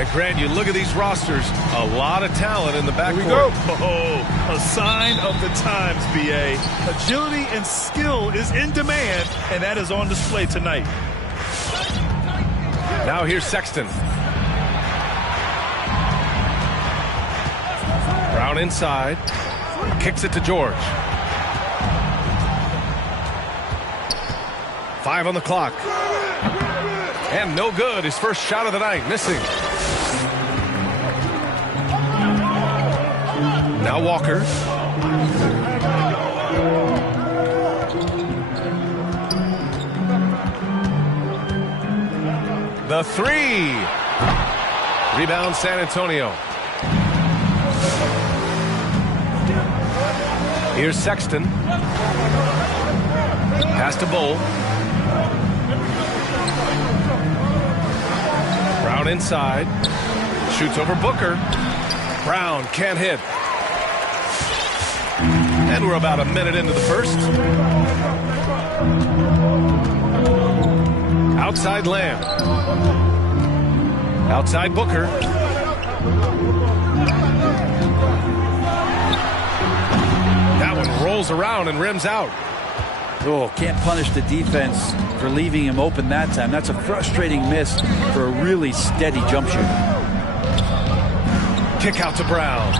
And Grant, you look at these rosters, a lot of talent in the backcourt. Here we go. Oh, a sign of the times, B.A. Agility and skill is in demand, and that is on display tonight. Now here's Sexton. Brown inside. Kicks it to George. 5 on the clock. And no good. His first shot of the night. Missing. Now Walker. The three. Rebound San Antonio. Here's Sexton. Pass to Bull. Brown inside. Shoots over Booker. Brown can't hit. And we're about a minute into the first. Outside Lamb. Outside Booker. That one rolls around and rims out. Oh, can't punish the defense for leaving him open that time. That's a frustrating miss for a really steady jump shooter. Kick out to Brown.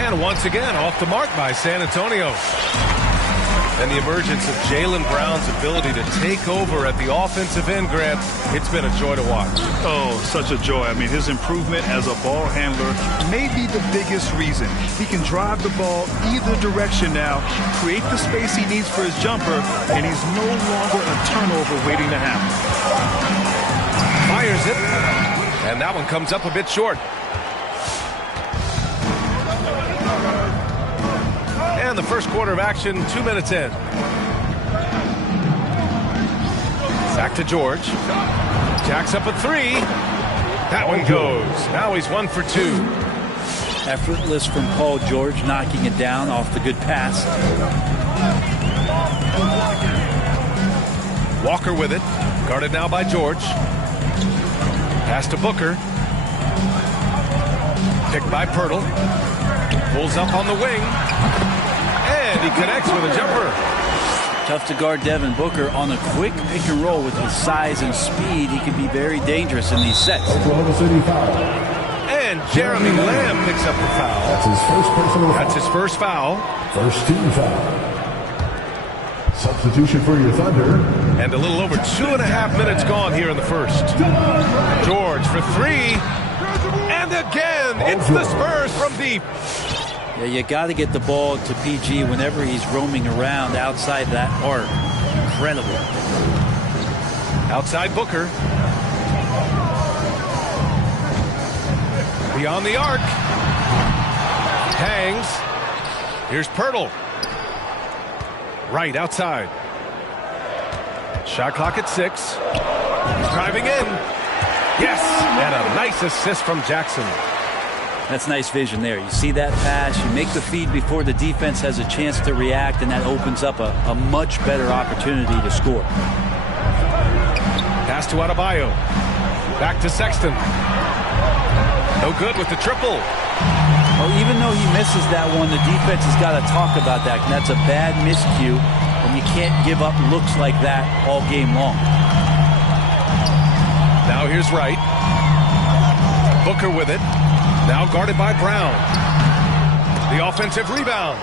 And once again, off the mark by San Antonio. And the emergence of Jaylen Brown's ability to take over at the offensive end, Grant, it's been a joy to watch. Oh, such a joy. I mean, his improvement as a ball handler may be the biggest reason. He can drive the ball either direction now, create the space he needs for his jumper, and he's no longer a turnover waiting to happen. Fires it, and that one comes up a bit short. And the first quarter of action, 2 minutes in. Back to George. Jacks up a three. That one goes. Now he's 1 for 2. Effortless from Paul George, knocking it down off the good pass. Walker with it. Guarded now by George. Pass to Booker. Picked by Pirtle. Pulls up on the wing. And he connects with a jumper. Tough to guard Devin Booker on a quick pick and roll with his size and speed. He can be very dangerous in these sets. And Jeremy Lamb picks up the foul. That's his first personal foul. That's his first foul. First team foul. Substitution for your Thunder. And a little over 2.5 minutes gone here in the first. George for three. And again, it's the Spurs from deep. Yeah, you got to get the ball to PG whenever he's roaming around outside that arc. Incredible. Outside Booker. Beyond the arc. Hangs. Here's Pirtle. Right outside. Shot clock at 6. Driving in. Yes! And a nice assist from Jackson. That's nice vision there. You see that pass, you make the feed before the defense has a chance to react, and that opens up a much better opportunity to score. Pass to Adebayo. Back to Sexton. No good with the triple. Well, even though he misses that one, the defense has got to talk about that. And that's a bad miscue, and you can't give up looks like that all game long. Now here's Wright. Booker with it. Now guarded by Brown. The offensive rebound.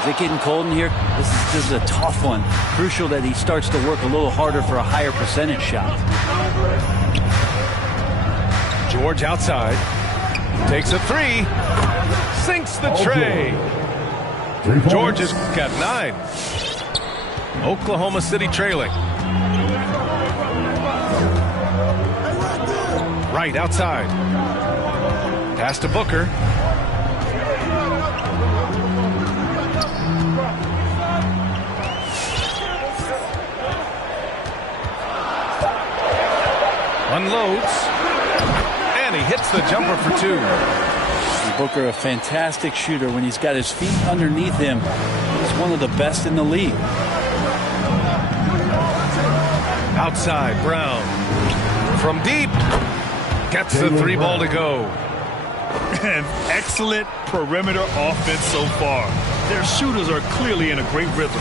Is it getting cold in here? This is a tough one. Crucial that he starts to work a little harder for a higher percentage shot. George outside. Takes a three. Sinks the tray. George has got 9. Oklahoma City trailing. Right outside. Pass to Booker. Unloads. And he hits the jumper for 2. Booker, a fantastic shooter. When he's got his feet underneath him, he's one of the best in the league. Outside, Brown. From deep. Gets the 3 ball to go. And excellent perimeter offense so far. Their shooters are clearly in a great rhythm.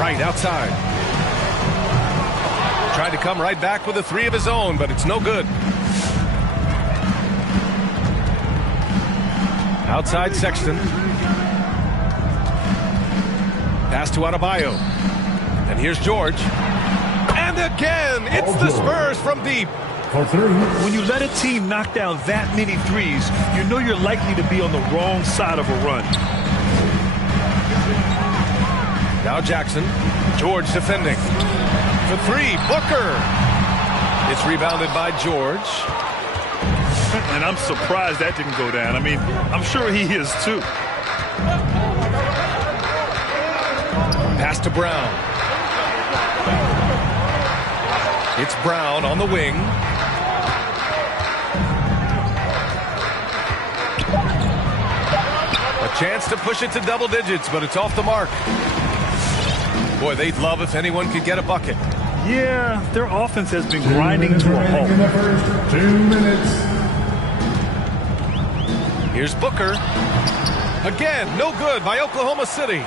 Right outside. Tried to come right back with a 3 of his own, but it's no good. Outside Sexton. Pass to Adebayo. And here's George. And again, it's the Spurs from deep. For 3. When you let a team knock down that many threes, you know you're likely to be on the wrong side of a run. Now Jackson. George defending. For 3, Booker. It's rebounded by George. And I'm surprised that didn't go down. I mean, I'm sure he is too. Pass to Brown. It's Brown on the wing. A chance to push it to double digits, but it's off the mark. Boy, they'd love if anyone could get a bucket. Yeah, their offense has been grinding to a halt. In the first 2 minutes. Here's Booker. Again, no good by Oklahoma City.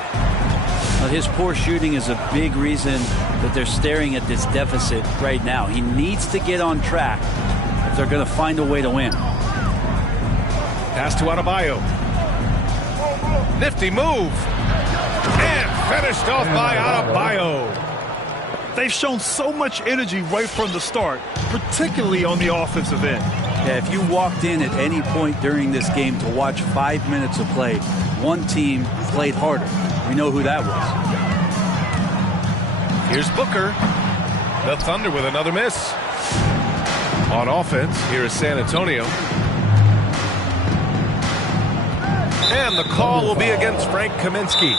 Well, his poor shooting is a big reason that they're staring at this deficit right now. He needs to get on track if they're going to find a way to win. Pass to Adebayo. Nifty move. And finished off by Adebayo. They've shown so much energy right from the start, particularly on the offensive end. Yeah, if you walked in at any point during this game to watch 5 minutes of play, one team played harder. We know who that was. Here's Booker. The Thunder with another miss. On offense, here is San Antonio. And the call will be against Frank Kaminsky.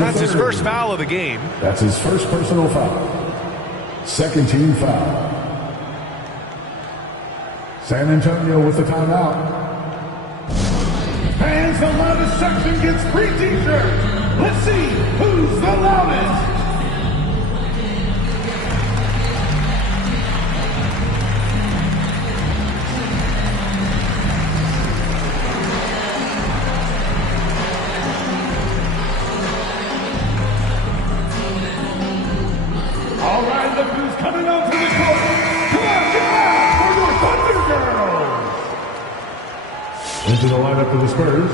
That's his first foul of the game. That's his first personal foul. Second team foul. San Antonio with the timeout. Fans, the loudest section gets free t-shirts. Let's see who's the loudest. All right, look who's coming onto the court. Come on, get out for your Thunder Girls. Into the lineup for the Spurs.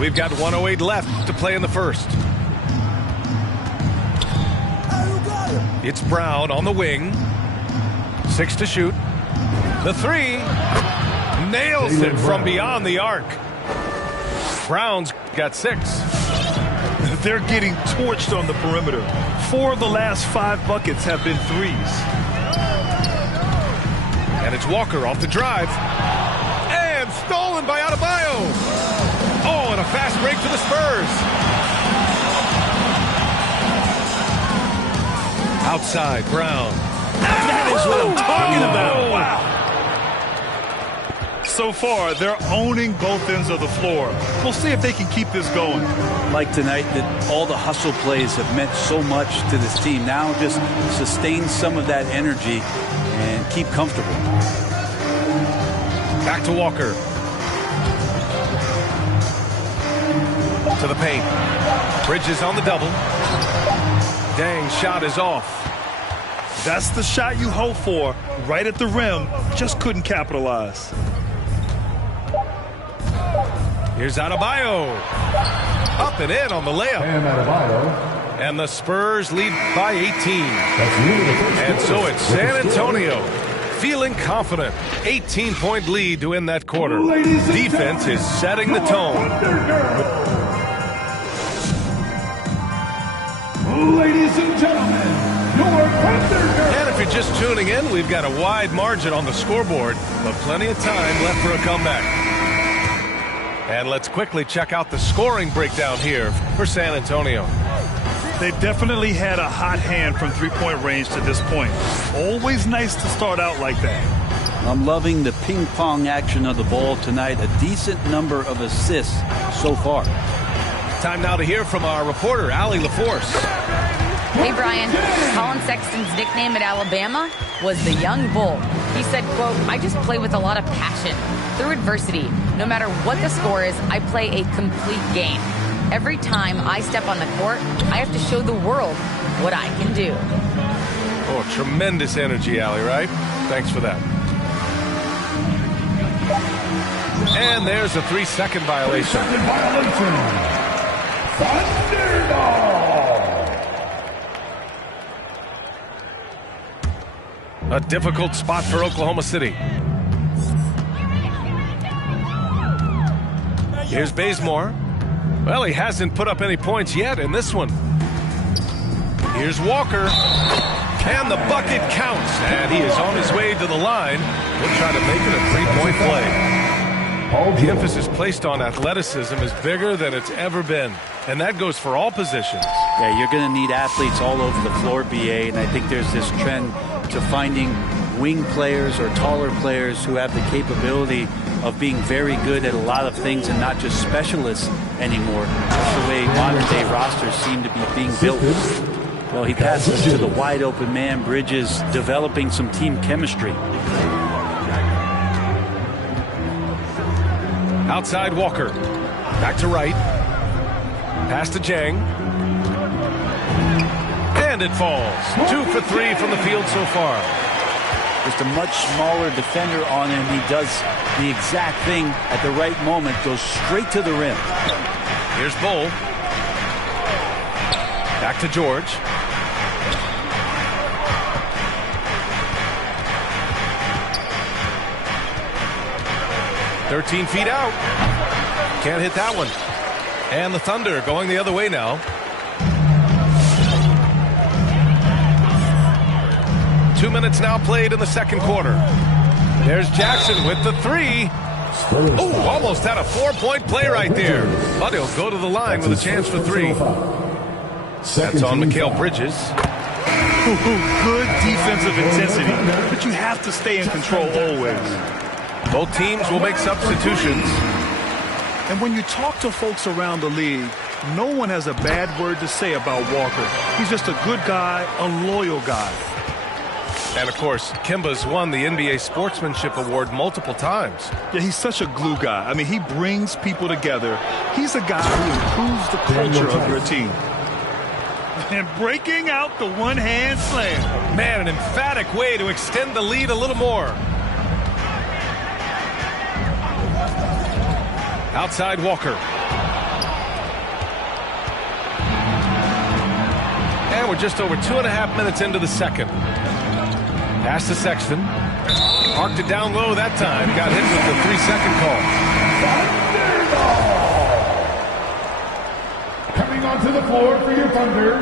We've got 1:08 left to play in the first. It's Brown on the wing. 6 to shoot. The 3. Nails it from beyond the arc. Brown's got 6. They're getting torched on the perimeter. 4 of the last 5 buckets have been threes. And it's Walker off the drive. And stolen by Adebayo. Oh, and a fast break for the Spurs. Outside, Brown. That is what I'm talking about. Wow. So far, they're owning both ends of the floor. We'll see if they can keep this going. Like tonight, that all the hustle plays have meant so much to this team. Now just sustain some of that energy and keep comfortable. Back to Walker. To the paint. Bridges on the double. Dang, shot is off. That's the shot you hope for. Right at the rim. Just couldn't capitalize. Here's Adebayo. Up and in on the layup. And Adebayo. And the Spurs lead by 18. That's really the first And so quarter. it's San Antonio feeling confident. 18-point lead to win that quarter. Defense is setting the tone. Ladies and gentlemen, your Thunder Girls. And if you're just tuning in, we've got a wide margin on the scoreboard, but plenty of time left for a comeback. And let's quickly check out the scoring breakdown here for San Antonio. They definitely had a hot hand from three-point range to this point. Always nice to start out like that. I'm loving the ping-pong action of the ball tonight. A decent number of assists so far. Time now to hear from our reporter, Allie LaForce. Hey, Brian, Colin Sexton's nickname at Alabama was the Young Bull. He said, quote, "I just play with a lot of passion. Through adversity, no matter what the score is, I play a complete game. Every time I step on the court, I have to show the world what I can do." Oh, tremendous energy, Allie, right? Thanks for that. And there's a 3-second violation. A difficult spot for Oklahoma City. Here's Bazemore. Well, he hasn't put up any points yet in this one. Here's Walker. And the bucket counts. And he is on his way to the line. He'll try to make it a 3-point play. The emphasis placed on athleticism is bigger than it's ever been. And that goes for all positions. Yeah, you're going to need athletes all over the floor, BA. And I think there's this trend to finding wing players or taller players who have the capability of being very good at a lot of things and not just specialists anymore. That's the way modern-day rosters seem to be being built. Well, he passes to the wide-open man. Bridges developing some team chemistry. Outside Walker. Back to right. Pass to Jang. And it falls. 2 for 3 from the field so far. Just a much smaller defender on him. He does the exact thing at the right moment. Goes straight to the rim. Here's Bull. Back to George. "13 feet out." Can't hit that one. And the Thunder going the other way now. 2 minutes now played in the second quarter. There's Jackson with the 3. Oh, almost had a 4-point play right there. But he'll go to the line with a chance for 3. That's on Mikal Bridges. Good defensive intensity, but you have to stay in control always. Both teams will make substitutions. And when you talk to folks around the league, no one has a bad word to say about Walker. He's just a good guy, a loyal guy. And, of course, Kemba's won the NBA Sportsmanship Award multiple times. Yeah, he's such a glue guy. I mean, he brings people together. He's a guy who improves the culture of your team. And breaking out the one-hand slam. Man, an emphatic way to extend the lead a little more. Outside Walker. And we're just over 2.5 minutes into the second. Pass to Sexton. Parked it down low that time. Got hit with the 3-second call. Coming onto the floor for your Thunder,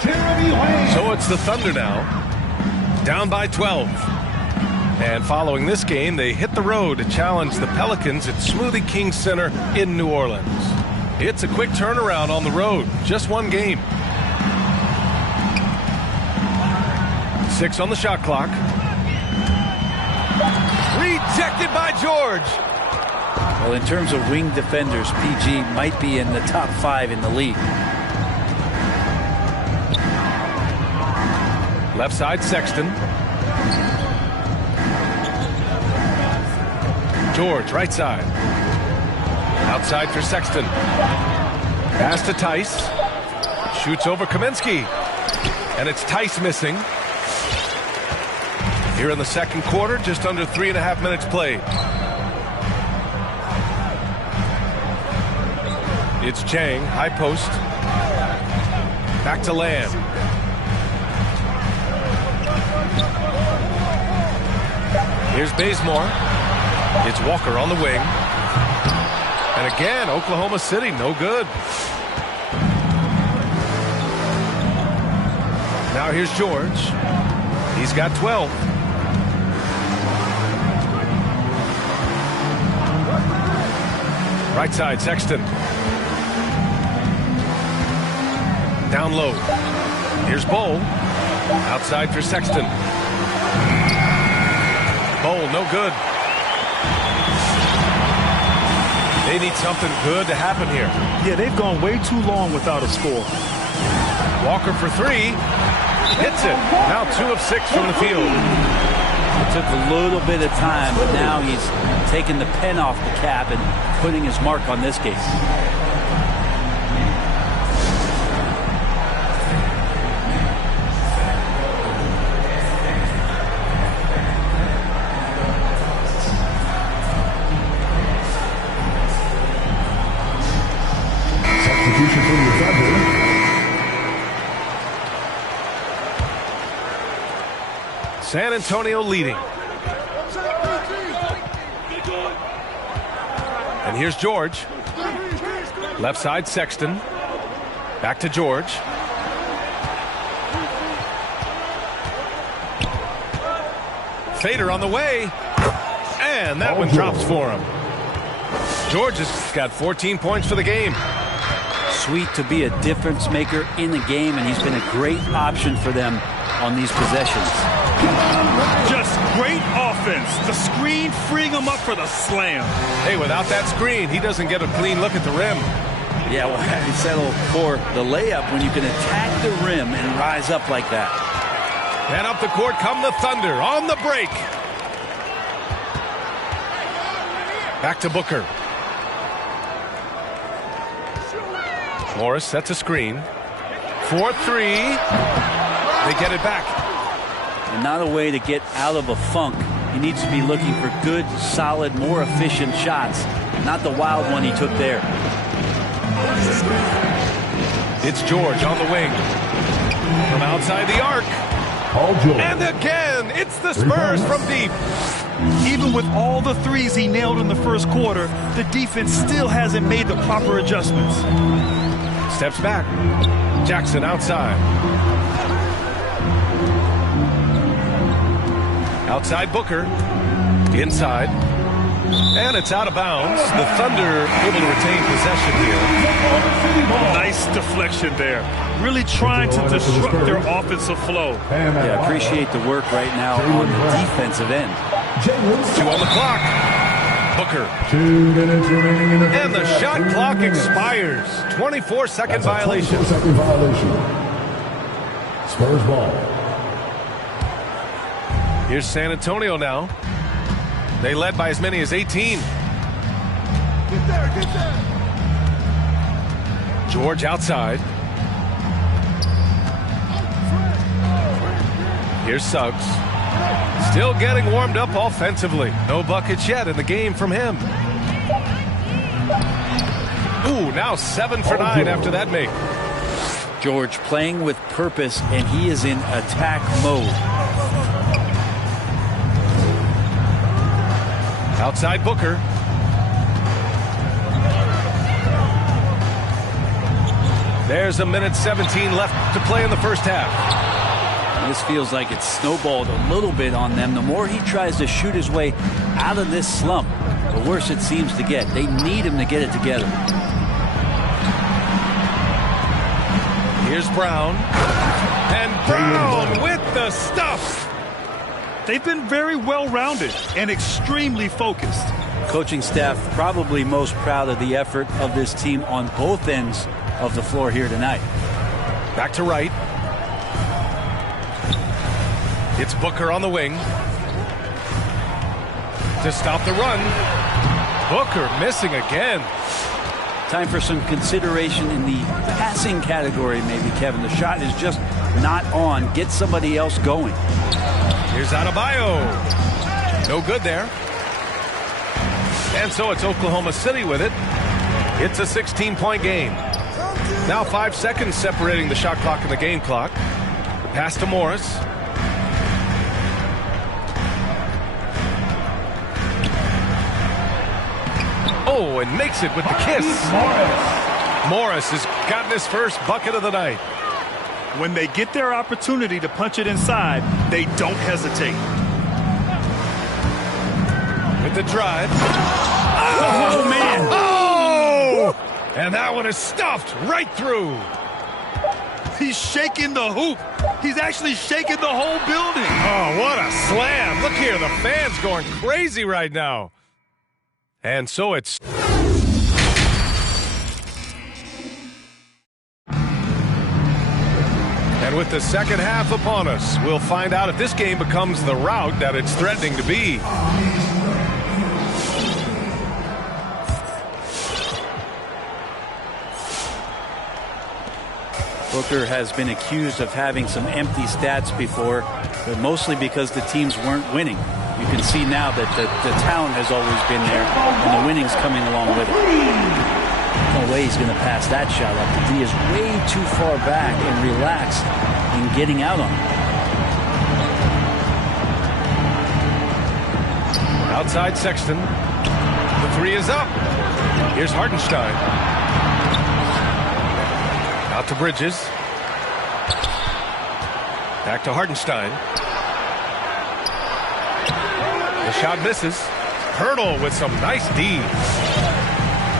Jeremy Lamb. So it's the Thunder now. Down by 12. And following this game, they hit the road to challenge the Pelicans at Smoothie King Center in New Orleans. It's a quick turnaround on the road. Just one game. 6 on the shot clock. Rejected by George. Well, in terms of wing defenders, PG might be in the top 5 in the league. Left side, Sexton. George, right side. Outside for Sexton. Pass to Tice. Shoots over Kaminsky. And it's Tice missing. Here in the second quarter, just under 3.5 minutes played. It's Chang, high post. Back to Lamb. Here's Bazemore. It's Walker on the wing. And again, Oklahoma City, no good. Now here's George. He's got 12. Right side, Sexton. Down low. Here's Bowl. Outside for Sexton. Bowl, no good. They need something good to happen here. Yeah, they've gone way too long without a score. Walker for three. Hits it. Now 2 of 6 from the field. It took a little bit of time, but now he's taking the pen off the cap and putting his mark on this game. Substitution for the Thunder. San Antonio leading. And here's George. Left side, Sexton. Back to George. Fader on the way. And that one drops for him. George has got 14 points for the game. Sweet to be a difference maker in the game, and he's been a great option for them on these possessions. Just great offense. The screen freeing him up for the slam. Hey, without that screen, he doesn't get a clean look at the rim. Yeah, well, how do you settle for the layup when you can attack the rim and rise up like that? And up the court come the Thunder on the break. Back to Booker. Morris sets a screen. 4-3. They get it back. And not a way to get out of a funk. He needs to be looking for good, solid, more efficient shots. Not the wild one he took there. It's George on the wing. From outside the arc. And again, it's the Spurs from deep. Even with all the threes he nailed in the first quarter, the defense still hasn't made the proper adjustments. Steps back. Jackson outside. Outside Booker. Inside. And it's out of bounds. The Thunder able to retain possession here. Nice deflection there. Really trying to disrupt their offensive flow. Yeah, appreciate the work right now on the defensive end. 2 on the clock. Booker. 2 minutes remaining in the And the shot clock expires. 24-second violation. 24-second violation. Spurs ball. Here's San Antonio now. They led by as many as 18. George outside. Here's Suggs. Still getting warmed up offensively. No buckets yet in the game from him. Ooh, now 7 for 9 after that make. George playing with purpose, and he is in attack mode. Outside Booker. There's a minute 17 left to play in the first half. This feels like it's snowballed a little bit on them. The more he tries to shoot his way out of this slump, the worse it seems to get. They need him to get it together. Here's Brown. And Brown with the stuff. They've been very well-rounded and extremely focused. Coaching staff probably most proud of the effort of this team on both ends of the floor here tonight. Back to right. It's Booker on the wing. To stop the run. Booker missing again. Time for some consideration in the passing category, maybe, Kevin. The shot is just not on. Get somebody else going. Here's Adebayo. No good there. And so it's Oklahoma City with it. It's a 16-point game. Now 5 seconds separating the shot clock and the game clock. The pass to Morris. Oh, and makes it with the kiss. Morris has gotten his first bucket of the night. When they get their opportunity to punch it inside, they don't hesitate. With the drive. Oh, man. Oh! And that one is stuffed right through. He's shaking the hoop. He's actually shaking the whole building. Oh, what a slam. Look here, the fans going crazy right now. And so it's... And with the second half upon us, we'll find out if this game becomes the rout that it's threatening to be. Booker has been accused of having some empty stats before, but mostly because the teams weren't winning. You can see now that the talent has always been there, and the winning's coming along with it. No way he's going to pass that shot up. The D is way too far back and relaxed in getting out on it. Outside Sexton. The three is up. Here's Hartenstein. Out to Bridges. Back to Hartenstein. The shot misses. Hurdle with some nice D.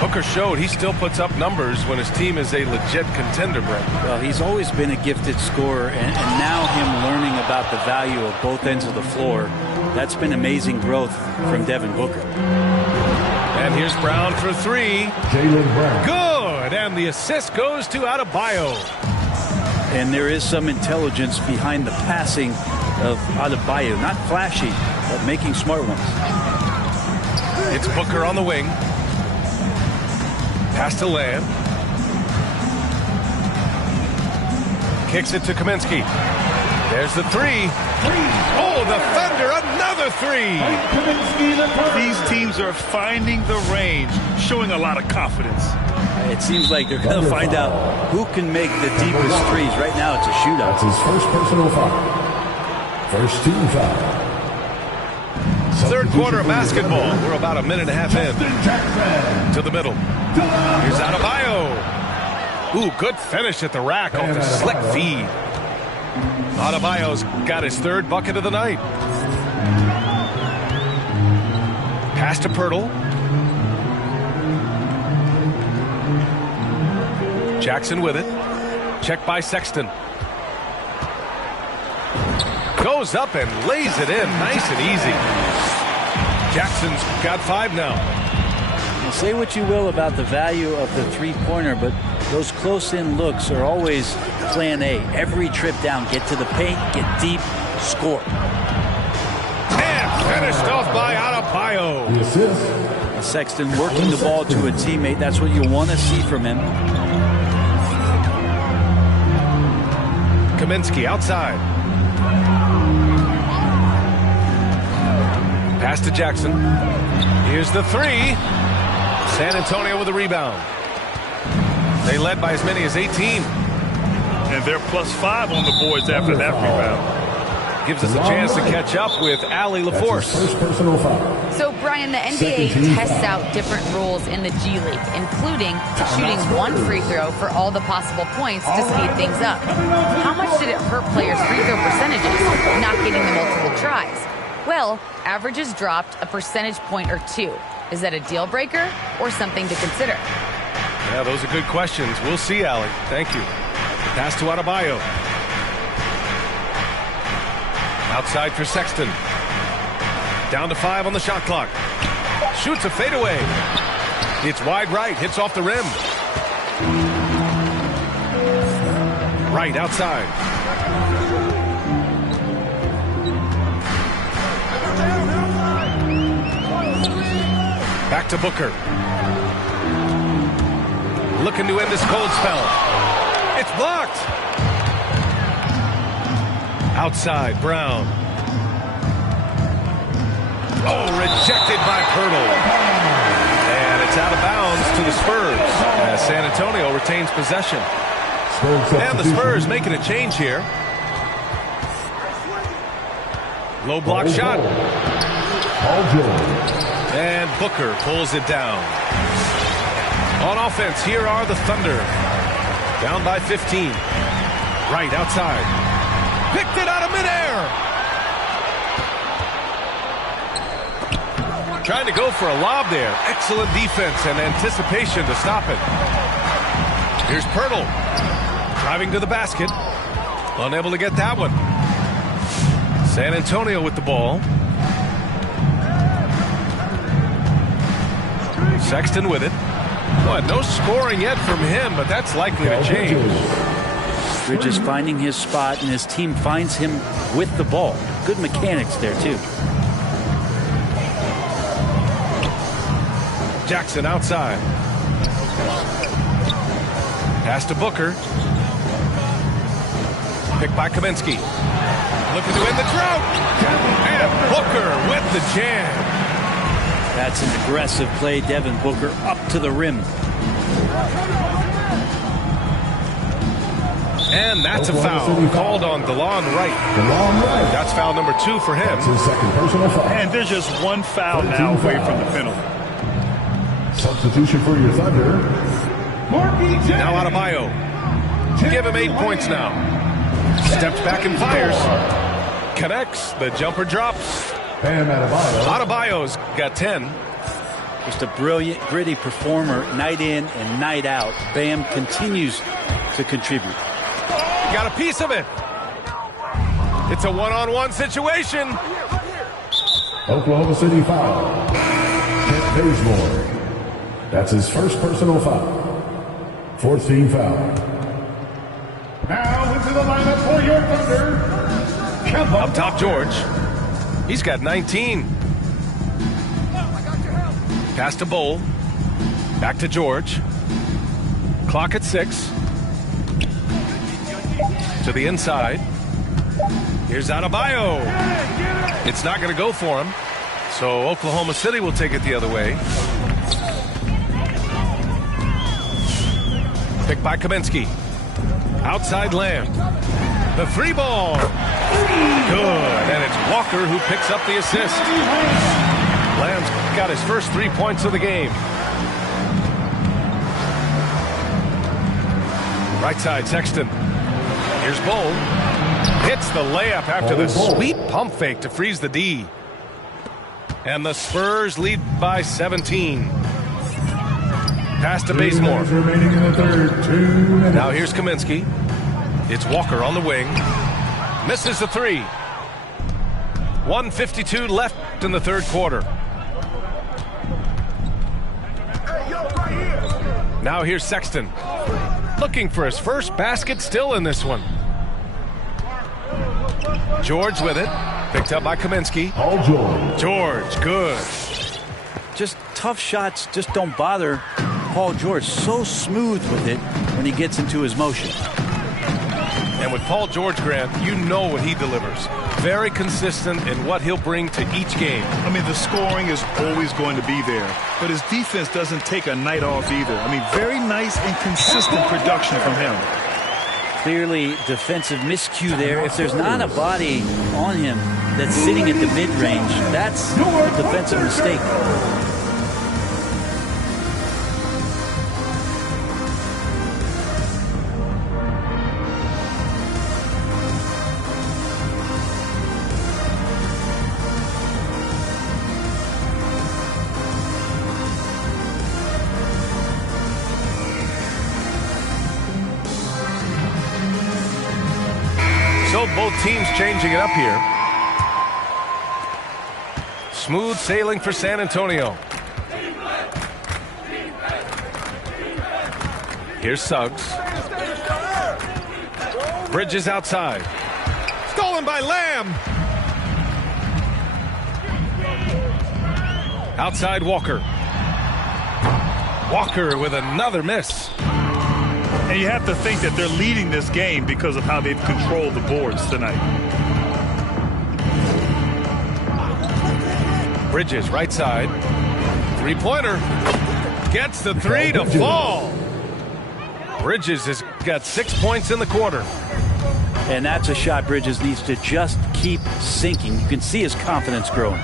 Booker showed he still puts up numbers when his team is a legit contender, Brent. Well, he's always been a gifted scorer, and now him learning about the value of both ends of the floor, that's been amazing growth from Devin Booker. And here's Brown for three. Jaylen Brown. Good, and the assist goes to Adebayo. And there is some intelligence behind the passing of Adebayo. Not flashy, but making smart ones. It's Booker on the wing. Pass to Lamb. Kicks it to Kaminsky. There's the three. Oh, the Thunder, another three. These teams are finding the range, showing a lot of confidence. It seems like they're going to find out who can make the deepest threes. Right now, it's a shootout. That's his first personal foul. First team foul. Third quarter of basketball. We're about a minute and a half in. To the middle. Here's Adebayo. Ooh, good finish at the rack off the slick feed. Adebayo's got his third bucket of the night. Pass to Pirtle. Jackson with it. Check by Sexton. Goes up and lays it in nice and easy. Jackson's got 5 now. Now, say what you will about the value of the three-pointer, but those close-in looks are always plan A. Every trip down, get to the paint, get deep, score. And finished off by Adebayo. The assist. Sexton working the ball to a teammate. That's what you want to see from him. Kaminsky outside. Pass to Jackson. Here's the three. San Antonio with a rebound. They led by as many as 18. And they're +5 on the boards after that rebound. Gives us a chance to catch up with Allie LaForce. First personal foul. So, Brian, the NBA tests out different rules in the G League, including shooting one free throw for all the possible points to speed things up. How much did it hurt players' free throw percentages not getting the multiple tries? Well, averages dropped a percentage point or 2. Is that a deal breaker or something to consider? Yeah, those are good questions. We'll see, Allie. Thank you. Pass to Adebayo. Outside for Sexton. Down to 5 on the shot clock. Shoots a fadeaway. It's wide right. Hits off the rim. Right outside. Back to Booker. Looking to end this cold spell. It's blocked. Outside, Brown. Oh, rejected by Pirtle. And it's out of bounds to the Spurs as San Antonio retains possession. And the Spurs making a change here. Low block shot. And Booker pulls it down. On offense, here are the Thunder. Down by 15. Right outside. Picked it out of midair. Trying to go for a lob there. Excellent defense and anticipation to stop it. Here's Pirtle. Driving to the basket. Unable to get that one. San Antonio with the ball. Sexton with it. Boy, no scoring yet from him, but that's likely to change. Bridges finding his spot, and his team finds him with the ball. Good mechanics there, too. Jackson outside. Pass to Booker. Picked by Kaminsky. Looking to win the drought. And Booker with the jam. That's an aggressive play. Devin Booker up to the rim. And that's a foul called on DeLon Wright. That's foul number 2 for him. That's his second personal foul. And there's just one foul now away from the penalty. Substitution for your Thunder. Now Adebayo. Give him 8 points now. Steps back and fires. Connects. The jumper drops. Bam Adebayo. Adebayo's got 10. Just a brilliant, gritty performer night in and night out. Bam continues to contribute. Got a piece of it. It's a one-on-one situation. Oklahoma City foul. Kent Bazemore. That's his first personal foul. 4th team foul. Now into the lineup for your Thunder. Up top, George. He's got 19. Pass to Bull. Back to George. Clock at 6. To the inside. Here's Adebayo. It's not going to go for him. So Oklahoma City will take it the other way. Picked by Kaminsky. Outside Lamb. The 3 ball. Good. And it's Walker who picks up the assist. Lamb's got his first 3 points of the game. Right side, Sexton. Here's Bull. Hits the layup after the sweet pump fake to freeze the D. And the Spurs lead by 17. Pass to Bazemore. Remaining in the third. 2 minutes. Now here's Kaminsky. It's Walker on the wing. Misses the 3. 1:52 left in the third quarter. Now here's Sexton. Looking for his first basket still in this one. George with it. Picked up by Kaminsky. All George. George, good. Just tough shots just don't bother Paul George. So smooth with it when he gets into his motion. And with Paul George, Grant, you know what he delivers. Very consistent in what he'll bring to each game. I mean, the scoring is always going to be there, but his defense doesn't take a night off either. I mean, very nice and consistent production from him. Clearly defensive miscue there. If there's not a body on him that's sitting at the mid-range, that's a defensive mistake. So both teams changing it up here. Smooth sailing for San Antonio. Here's Suggs. Bridges outside. Stolen by Lamb. Outside Walker. Walker with another miss. And you have to think that they're leading this game because of how they've controlled the boards tonight. Bridges, right side. Three-pointer. Gets the 3 to fall. Bridges has got 6 points in the quarter. And that's a shot Bridges needs to just keep sinking. You can see his confidence growing.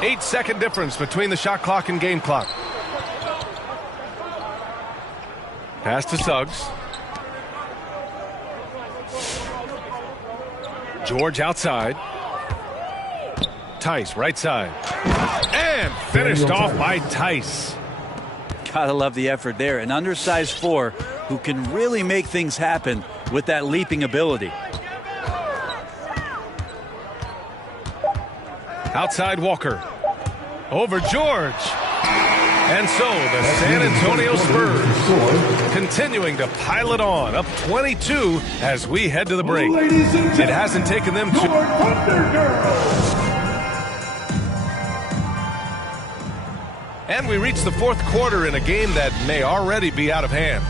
8-second difference between the shot clock and game clock. Pass to Suggs. George outside. Tice, right side. And finished off by Tice. Gotta love the effort there. An undersized 4 who can really make things happen with that leaping ability. Outside Walker. Over George. And so the San Antonio Spurs continuing to pile it on, up 22 as we head to the break. It hasn't taken them to... And we reach the fourth quarter in a game that may already be out of hand.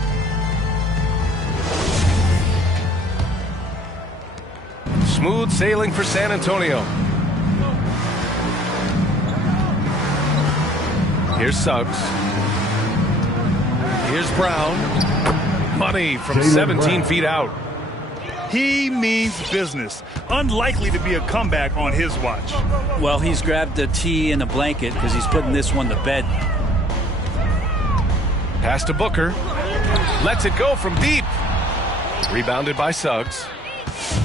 Smooth sailing for San Antonio. Here's Suggs. Here's Brown. Money from 17 feet out. He means business. Unlikely to be a comeback on his watch. Well, he's grabbed a tee and a blanket because he's putting this one to bed. Pass to Booker. Lets it go from deep. Rebounded by Suggs.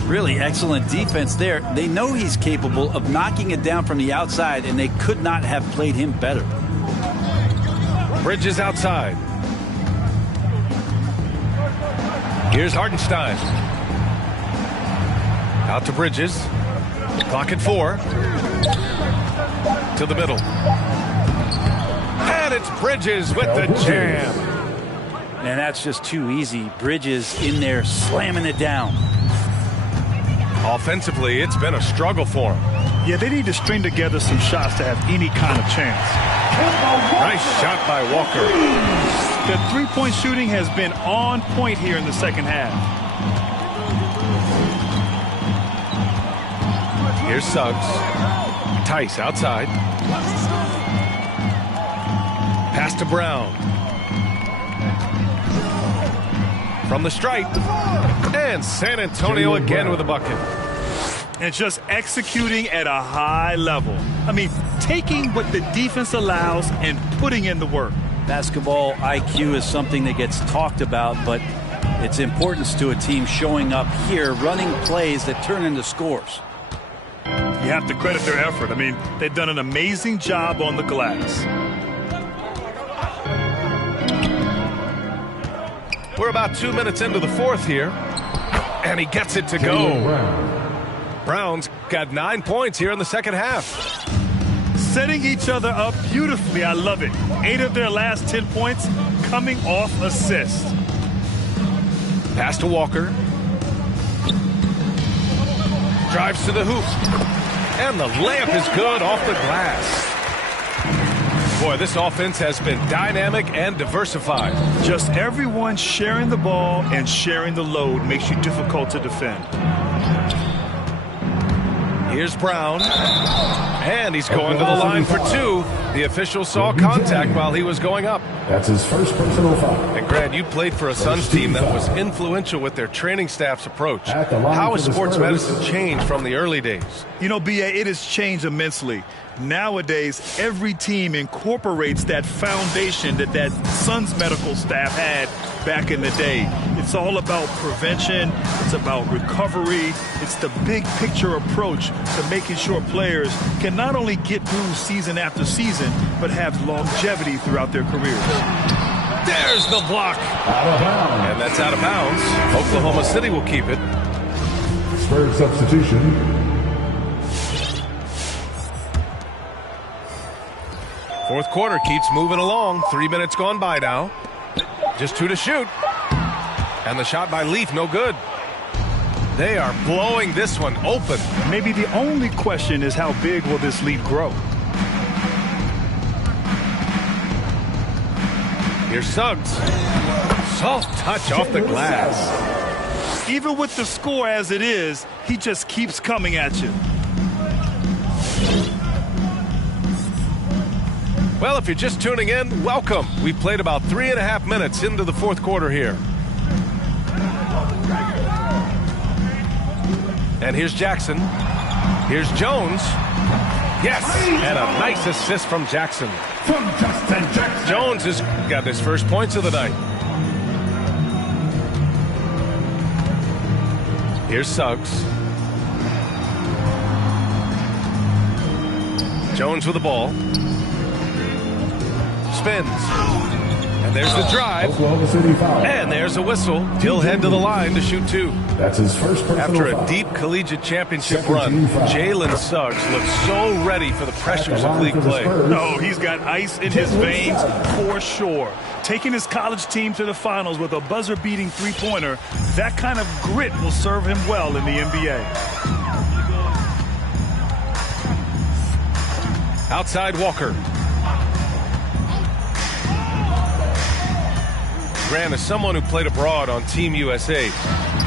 Really excellent defense there. They know he's capable of knocking it down from the outside, and they could not have played him better. Bridges outside. Here's Hartenstein. Out to Bridges. Clock at 4. To the middle. And it's Bridges with the jam. And that's just too easy. Bridges in there slamming it down. Offensively, it's been a struggle for him. Yeah, they need to string together some shots to have any kind of chance. Nice shot by Walker. The three-point shooting has been on point here in the second half. Here's Suggs. Tice outside. Pass to Brown. From the stripe. And San Antonio again with a bucket. And just executing at a high level. I mean, taking what the defense allows and putting in the work. Basketball IQ is something that gets talked about, but its importance to a team showing up here, running plays that turn into scores. You have to credit their effort. I mean, they've done an amazing job on the glass. We're about 2 minutes into the fourth here. And he gets it to go. Brown's got 9 points here in the second half. Setting each other up beautifully. I love it. 8 of their last 10 points coming off assists. Pass to Walker. Drives to the hoop. And the layup is good off the glass. Boy, this offense has been dynamic and diversified. Just everyone sharing the ball and sharing the load makes you difficult to defend. Here's Brown. And he's going to the line for 2. The official saw contact while he was going up. That's his first personal foul. And Grant, you played for a Suns team that was influential with their training staff's approach. How has sports medicine changed from the early days? You know, B.A., it has changed immensely. Nowadays, every team incorporates that foundation that Suns medical staff had back in the day. It's all about prevention. It's about recovery. It's the big picture approach to making sure players can not only get through season after season, but have longevity throughout their careers. There's the block. Out of bounds. And that's out of bounds. Oklahoma City will keep it. Spurs substitution. Fourth quarter keeps moving along. 3 minutes gone by now. Just 2 to shoot. And the shot by Leaf, no good. They are blowing this one open. Maybe the only question is how big will this lead grow? Here's Suggs. Soft touch off the glass. Even with the score as it is, he just keeps coming at you. Well, if you're just tuning in, welcome. We played about 3.5 minutes into the fourth quarter here. And here's Jackson. Here's Jones. Yes, and a nice assist from Jackson. From Justin Jackson. Jones has got his first points of the night. Here's Suggs. Jones with the ball. Spins. And And there's the drive. Oklahoma City foul. And there's a whistle. He'll head to the line to shoot 2. That's his first personal After a foul. deep collegiate championship Second run, team foul. Jalen Suggs looks so ready for the pressures of line league for the play. Spurs. No, he's got ice in his veins for sure. Taking his college team to the finals with a buzzer-beating three-pointer, that kind of grit will serve him well in the NBA. Outside Walker. Grant, as someone who played abroad on Team USA,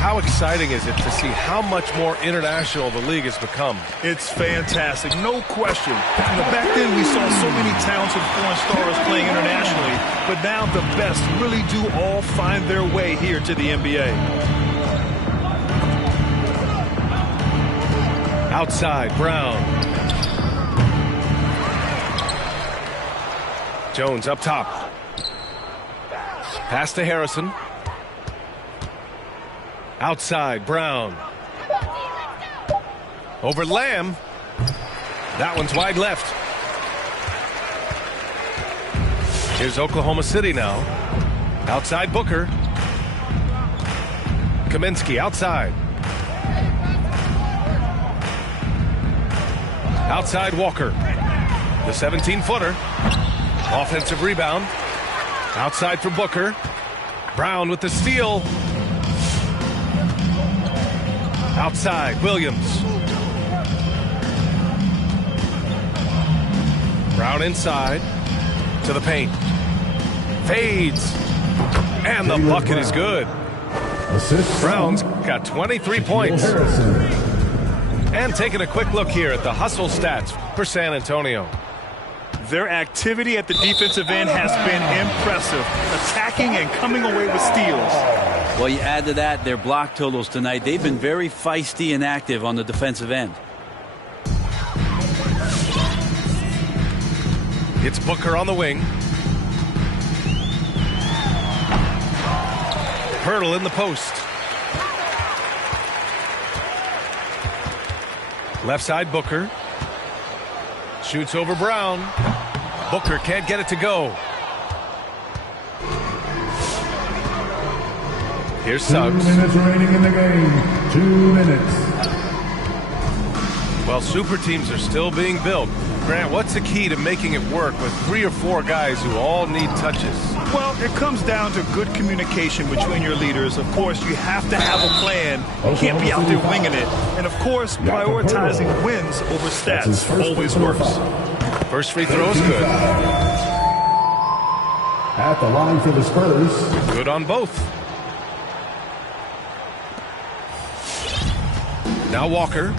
how exciting is it to see how much more international the league has become? It's fantastic, no question. Back then we saw so many talented foreign stars playing internationally, but now the best really do all find their way here to the NBA. Outside, Brown. Jones up top. Pass to Harrison. Outside, Brown. Over Lamb. That one's wide left. Here's Oklahoma City now. Outside Booker. Kaminsky outside. Outside Walker. The 17-footer. Offensive rebound. Outside for Booker. Brown with the steal. Outside, Williams. Brown inside to the paint. Fades. And the bucket is good. Assist Brown's got 23 points. And taking a quick look here at the hustle stats for San Antonio. Their activity at the defensive end has been impressive, attacking and coming away with steals. Well, you add to that their block totals tonight. They've been very feisty and active on the defensive end. It's Booker on the wing. Hurdle in the post. Left side Booker. Shoots over Brown. Booker can't get it to go. Here's Suggs. 2 minutes remaining in the game. 2 minutes. Well, super teams are still being built. Grant, what's the key to making it work with 3 or 4 guys who all need touches? Well, it comes down to good communication between your leaders. Of course, you have to have a plan. You can't be out there winging it. And, of course, prioritizing wins over stats always works. First free throw is good. At the line for the Spurs. Good on both. Now Walker.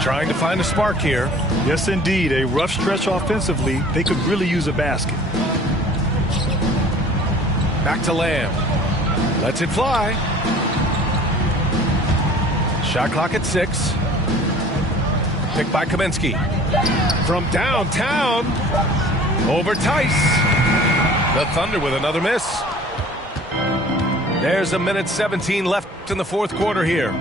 Trying to find a spark here. Yes, indeed. A rough stretch offensively. They could really use a basket. Back to Lamb. Lets it fly. Shot clock at 6. Picked by Kaminsky. From downtown. Over Tice. The Thunder with another miss. There's 1:17 left in the fourth quarter here.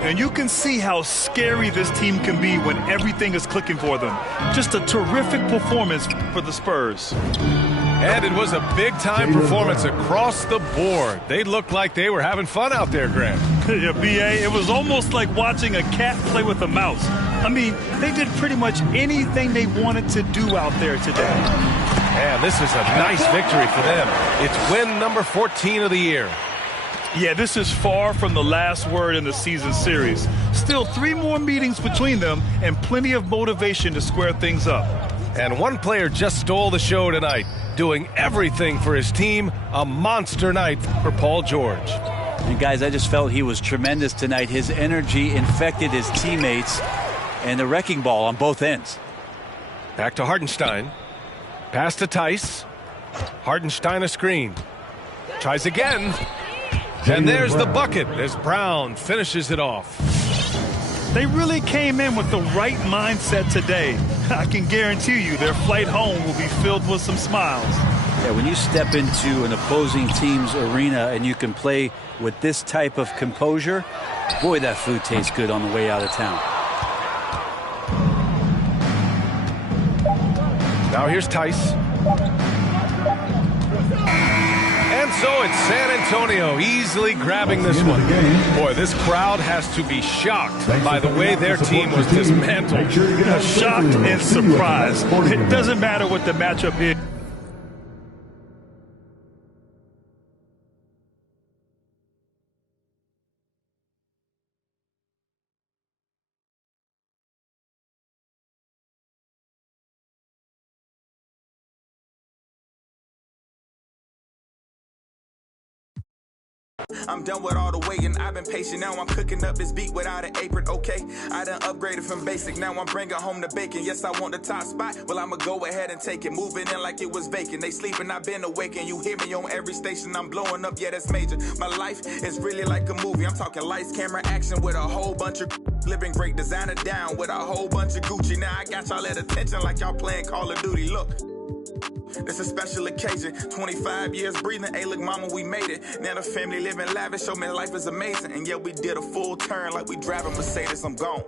And you can see how scary this team can be when everything is clicking for them. Just a terrific performance for the Spurs. And it was a big-time performance across the board. They looked like they were having fun out there, Grant. Yeah, B.A., it was almost like watching a cat play with a mouse. I mean, they did pretty much anything they wanted to do out there today. And this is a nice victory for them. It's win number 14 of the year. Yeah, this is far from the last word in the season series. Still 3 more meetings between them and plenty of motivation to square things up. And one player just stole the show tonight, doing everything for his team. A monster night for Paul George. And guys, I just felt he was tremendous tonight. His energy infected his teammates, and the wrecking ball on both ends. Back to Hartenstein. Pass to Tice. Hartenstein a screen. Tries again. And there's the bucket as Brown finishes it off. They really came in with the right mindset today. I can guarantee you their flight home will be filled with some smiles. Yeah, when you step into an opposing team's arena and you can play with this type of composure, boy, that food tastes good on the way out of town. Now here's Tice. And so it's San Antonio easily grabbing this one. Boy, this crowd has to be shocked by the way their team was dismantled. Shocked and surprised. It doesn't matter what the matchup is. I'm done with all the waiting, I've been patient. Now I'm cooking up this beat without an apron, okay? I done upgraded from basic, now I'm bringing home the bacon. Yes, I want the top spot, well, I'ma go ahead and take it. Moving in like it was vacant, they sleeping, I've been awakened. You hear me on every station, I'm blowing up, yeah, that's major. My life is really like a movie, I'm talking lights, camera, action with a whole bunch of living great, designer down with a whole bunch of Gucci. Now I got y'all at attention like y'all playing Call of Duty, look. It's a special occasion, 25 years breathing, hey look mama, we made it. Now the family living lavish, show me life is amazing. And yeah, we did a full turn like we driving Mercedes, I'm gone.